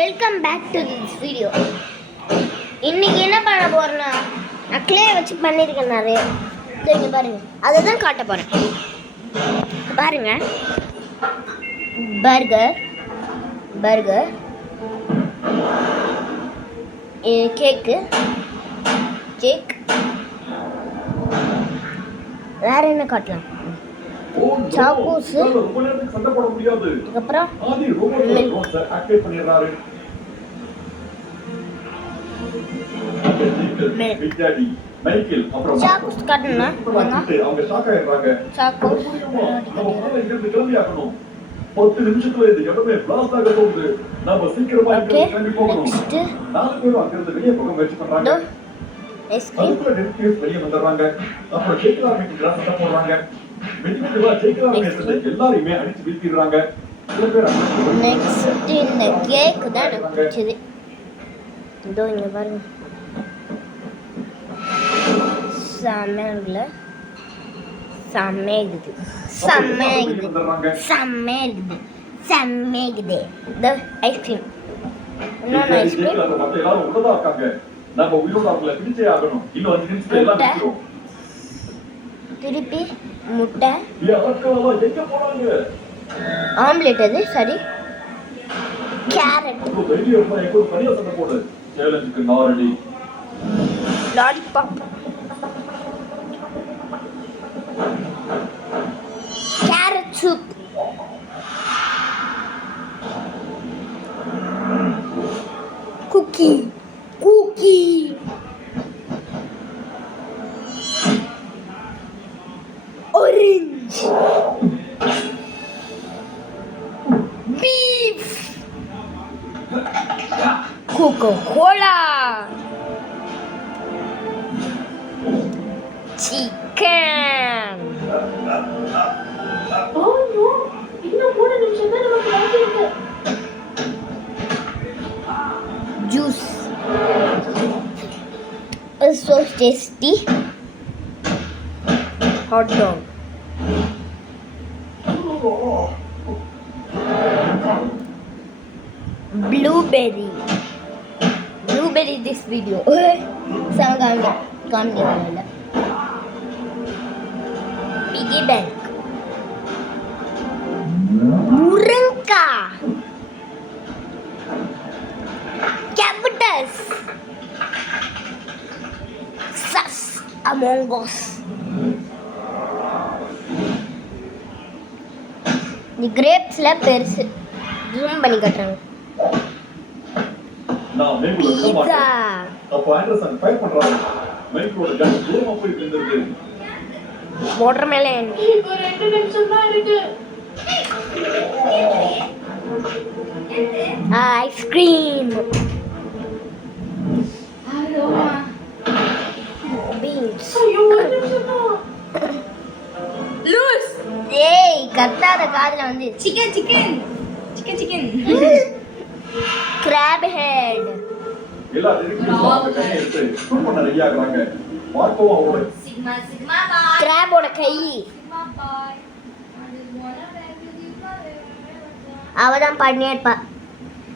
Welcome back to this video. இன்னைக்கு என்ன பண்ண போறேன்னா, நான் கிளே வச்சு பண்ணியிருக்கேன் நிறைய. இங்கே பாருங்க, அதை தான் காட்ட போறேன். பாருங்க, பர்கர் பர்கர் கேக்கு கேக். வேற என்ன காட்டலாம்? சாக்கோஸ், அதுக்கப்புறம் சாக்கோஸ் காட்டணும்னா சாக்கோஸ் 10 நிமிஷத்துல இந்த இடமே பிளாஸ்ட் ஆக போகுது. நாம சீக்கிரமா கிளம்பி போகணும். 4 பேரும் அங்க இருந்து வெளிய போக முயற்சி பண்றாங்க. அதுக்குள்ள டெலிகேட்ஸ் வெளிய வந்தறாங்க. அப்புறம் ஜெயிக்கலாம் கிராஸ் சட்ட போடுறாங்க. மெதுவா ஜெயிக்கலாம் எல்லாரையுமே அடிச்சு வீழ்த்திடுறாங்க. சில பேர் நெக்ஸ்ட் இந்த கேக் தான் பிடிச்சது. இதோ இங்க பாருங்க, சமையல்ல சமைக்குது இந்த ஐஸ்கிரீம். இன்னொன்று ஐஸ்கிரீம் திருப்பி முட்டை ஆம்லெட், அது சரி, carrot, lollipop, carrot soup, cookie orange, beef, Coca-Cola, chicken. Oh no, இன்னும் 3 நிமிஷம் தான் நமக்கு பாக்கி இருக்கு. Juice is so tasty. Hot dog, blueberry this video samagami kamni piggy bank, muringa, capitas, sus among us. The grapes la persu zoom பண்ணி காட்டுறாங்க. நான் மேங்குல இருக்க மாட்டேன். அப்ப ஆண்டர்சன் ஃபைட் பண்றாங்க. மேங்கோட கன் தூரமா போய் விழுந்துருக்கு. வாட்டர்மெலன் இப்போ 2 நிமிஷம் தான் இருக்கு. Ice cream, aroma beans. ஐயோ 1 நிமிஷம் தான். லூஸ் ஏய், கத்தாத காதுல வந்து சிக்கன் crab head, எல்லா டெலிகேட்ஸ் அவங்க எடுத்து ஷூட் பண்ண ரெடி ஆகுறாங்க. மார்க்கோவா ஓட சிக்மா பாய், crab ஓட கை சிக்மா பாய், அவதான் பாடினே இருப்பா.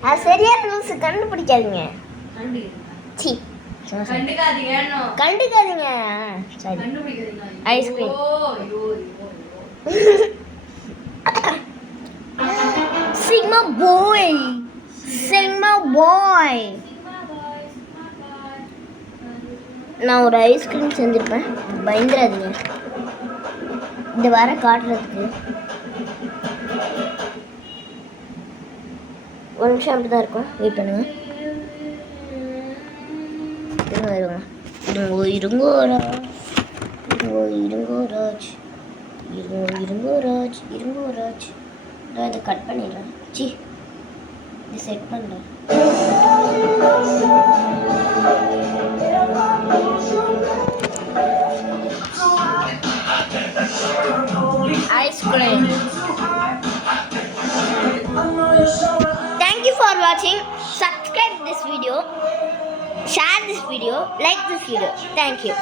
அது சரியா லூஸ், கண்டுபிடிக்காதீங்க. சி கண்டுக்காதீங்க. சரி, ஐஸ்கிரீம், சிக்மா பாய். நான் ஒரு ஐஸ்கிரீம் செஞ்சிருப்பேன், பயந்துடாதீங்க. இந்த வார காட்டுறதுக்கு ஒரு நிமிஷம் அப்படி தான் இருக்கும். வெயிட் பண்ணுங்க. இருங்கோ ராஜ். நான் இதை கட் பண்ணிடுறேன். இது செட் பண்ணுறேன். Ice cream. Thank you for watching. Subscribe this video, share this video, like this video. Thank you.